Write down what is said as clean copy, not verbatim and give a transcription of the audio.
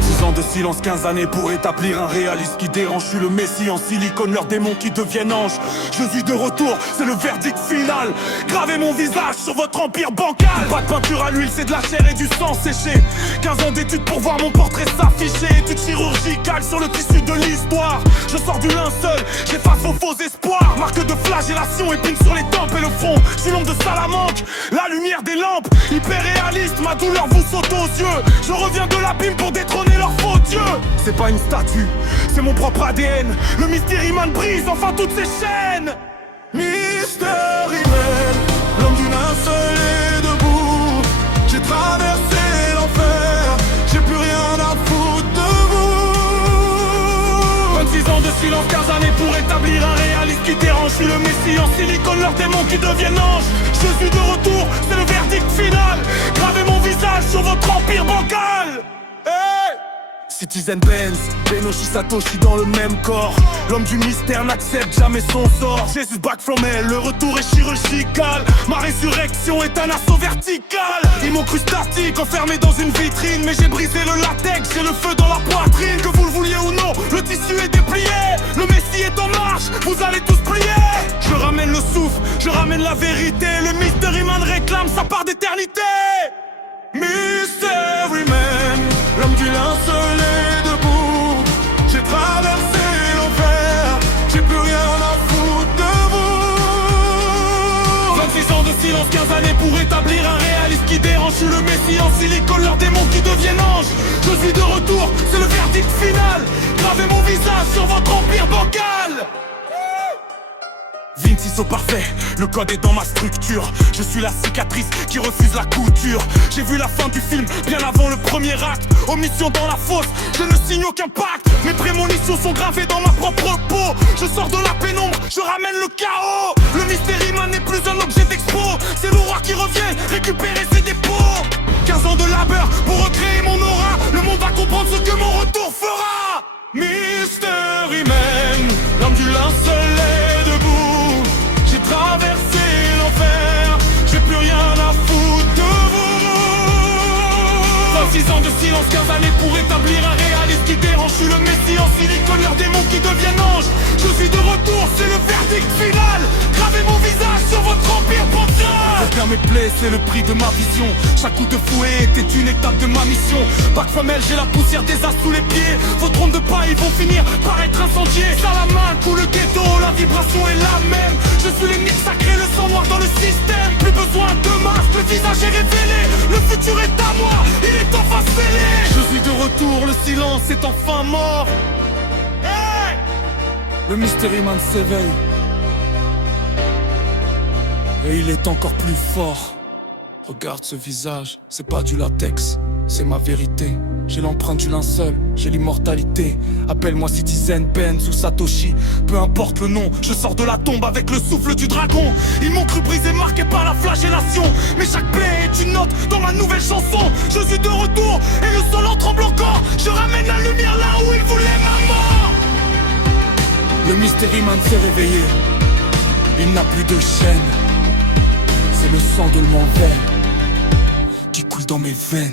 26 ans de silence, 15 années pour établir un réalisme qui dérange. Je suis le messie en silicone, leurs démons qui deviennent anges. Je suis de retour, c'est le verdict final. Gravez mon visage sur votre empire bancal. Pas de peinture à l'huile, c'est de la chair et du sang séché. 15 ans d'études pour voir mon portrait s'afficher. Études chirurgicales sur le tissu de l'histoire. Je sors du linceul, j'efface vos faux espoirs. Marque de flagellation, épine sur les tempes et le front. Je suis l'ombre de Salamanque, la lumière des lampes. Hyper réaliste, ma douleur vous saute aux yeux. Je reviens de l'abîme pour détrôner leur faux dieu. C'est pas une statue, c'est mon propre ADN. Le Mystery Man brise enfin toutes ces chaînes. Mystery Man, l'homme du linceul est debout. J'ai traversé l'enfer, j'ai plus rien à foutre de vous. 26 ans de silence, 15 années pour établir un réalisme qui dérange. Je suis le messie en silicone, leurs démons qui deviennent anges. Je suis de retour, c'est le verdict final. Gravez mon visage sur votre empire bancal. Hey! Citizen Benz, Benoshi Satoshi dans le même corps. L'homme du mystère n'accepte jamais son sort. Jesus back from hell, le retour est chirurgical. Ma résurrection est un assaut vertical. Ils m'ont cru statique, enfermé dans une vitrine. Mais j'ai brisé le latex, j'ai le feu dans la poitrine. Que vous le vouliez ou non, le tissu est déplié. Le messie est en marche, vous allez tous plier. Je ramène le souffle, je ramène la vérité. Le Mystery Man réclame sa part d'éternité. Mystery Man, l'homme du linceul est debout. J'ai traversé l'enfer, j'ai plus rien à foutre de vous. 26 ans de silence, 15 années pour établir un réalisme qui dérange. Je suis le messie en silicone, leurs démons qui deviennent anges. Je suis de retour, c'est le verdict final. Gravez mon visage sur votre empire bancal. 26 au parfait, le code est dans ma structure. Je suis la cicatrice qui refuse la couture. J'ai vu la fin du film bien avant le premier acte. Omission dans la fosse, je ne signe aucun pacte. Mes prémonitions sont gravées dans ma propre peau. Je sors de la pénombre, je ramène le chaos. Le Mystery Man n'est plus un objet d'expo. C'est le roi qui revient, récupérer ses dépôts. 15 ans de labeur pour recréer mon aura. Le monde va comprendre ce que mon retour fera. Mystery Man, l'homme du linceul est debout. J'ai traversé l'enfer, j'ai plus rien à foutre de vous. 26 ans de silence, 15 années pour établir un réalisme qui dérange. Je suis le messie en silicone, leurs démons qui deviennent anges. Je suis de retour, c'est le verdict final. Gravez mon visage sur votre empire bancal. Faire mes plaies, c'est le prix de ma vision. Chaque coup de fouet était une étape de ma mission. Bac femelle, j'ai la poussière des as sous les pieds. Vos trompes de pas, ils vont finir par être incendiés. Salamanque ou le ghetto, la vibration est la même. Je suis l'ennemi sacré, le sang noir dans le système. Plus besoin de masque, le visage est révélé. Le futur est à moi, il est enfin scellé. Je suis de retour, le silence est enfin mort. Hey! Le Mystery Man s'éveille. Et il est encore plus fort. Regarde ce visage, c'est pas du latex, c'est ma vérité. J'ai l'empreinte du linceul, j'ai l'immortalité. Appelle-moi Citizen Benz ou Satoshi, peu importe le nom, je sors de la tombe avec le souffle du dragon. Ils m'ont cru brisé, marqué par la flagellation. Mais chaque plaie est une note dans ma nouvelle chanson. Je suis de retour et le sol en tremble encore. Je ramène la lumière là où il voulait ma mort. Le Mystery Man s'est réveillé, il n'a plus de chaîne. C'est le sang de mon veine qui coule dans mes veines.